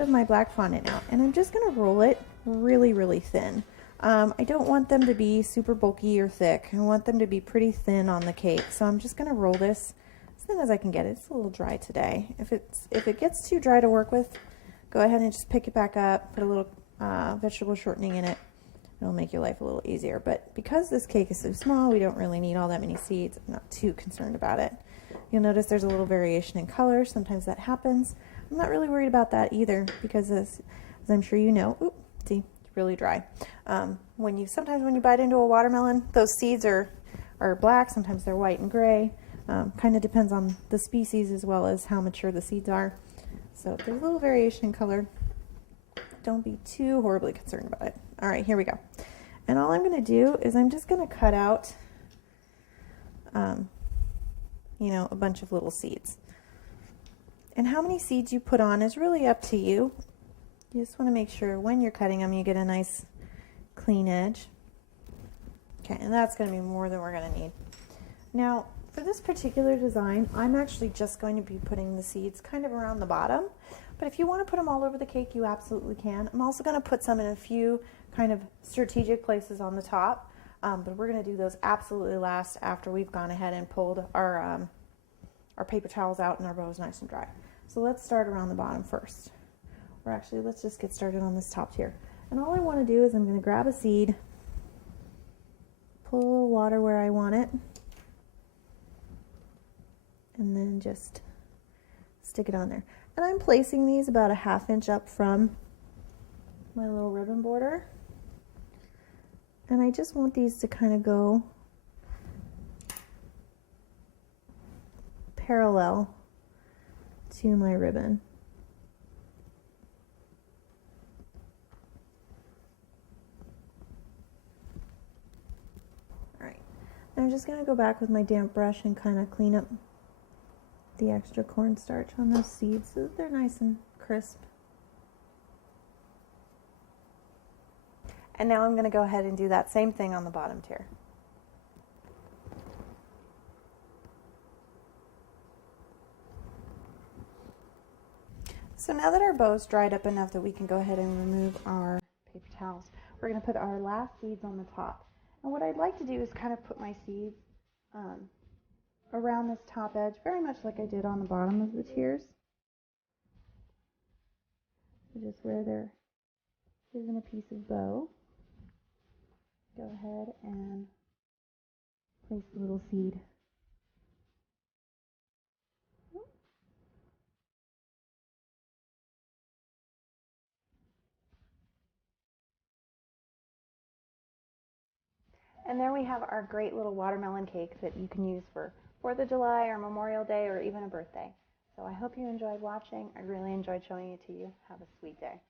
of my black fondant out, and I'm just going to roll it really, really thin. I don't want them to be super bulky or thick. I want them to be pretty thin on the cake. So I'm just going to roll this as thin as I can get it. It's a little dry today. If it gets too dry to work with, go ahead and just pick it back up, put a little vegetable shortening in it. It'll make your life a little easier. But because this cake is so small, we don't really need all that many seeds. I'm not too concerned about it. You'll notice there's a little variation in color. Sometimes that happens. I'm not really worried about that either because as I'm sure you know, see, it's really dry. Sometimes when you bite into a watermelon, those seeds are black, sometimes they're white and gray. Kind of depends on the species as well as how mature the seeds are. So if there's a little variation in color, don't be too horribly concerned about it. All right, here we go. And all I'm going to do is I'm just going to cut out, a bunch of little seeds. And how many seeds you put on is really up to you. You just want to make sure when you're cutting them, you get a nice clean edge. Okay, and that's going to be more than we're going to need. Now, for this particular design, I'm actually just going to be putting the seeds kind of around the bottom. But if you want to put them all over the cake, you absolutely can. I'm also going to put some in a few kind of strategic places on the top. But we're going to do those absolutely last after we've gone ahead and pulled our paper towels out and our bow is nice and dry. So let's start around the bottom first. Or actually, let's just get started on this top tier. And all I want to do is I'm going to grab a seed, pull a little water where I want it, and then just stick it on there. And I'm placing these about a ½ inch up from my little ribbon border. And I just want these to kind of go parallel to my ribbon. All right, I'm just going to go back with my damp brush and kind of clean up the extra cornstarch on those seeds so that they're nice and crisp. And now I'm going to go ahead and do that same thing on the bottom tier. So now that our bow's dried up enough that we can go ahead and remove our paper towels, we're going to put our last seeds on the top. And what I'd like to do is kind of put my seeds around this top edge, very much like I did on the bottom of the tiers. So just where there isn't a piece of bow, go ahead and place the little seed. And there we have our great little watermelon cake that you can use for 4th of July or Memorial Day or even a birthday. So I hope you enjoyed watching. I really enjoyed showing it to you. Have a sweet day.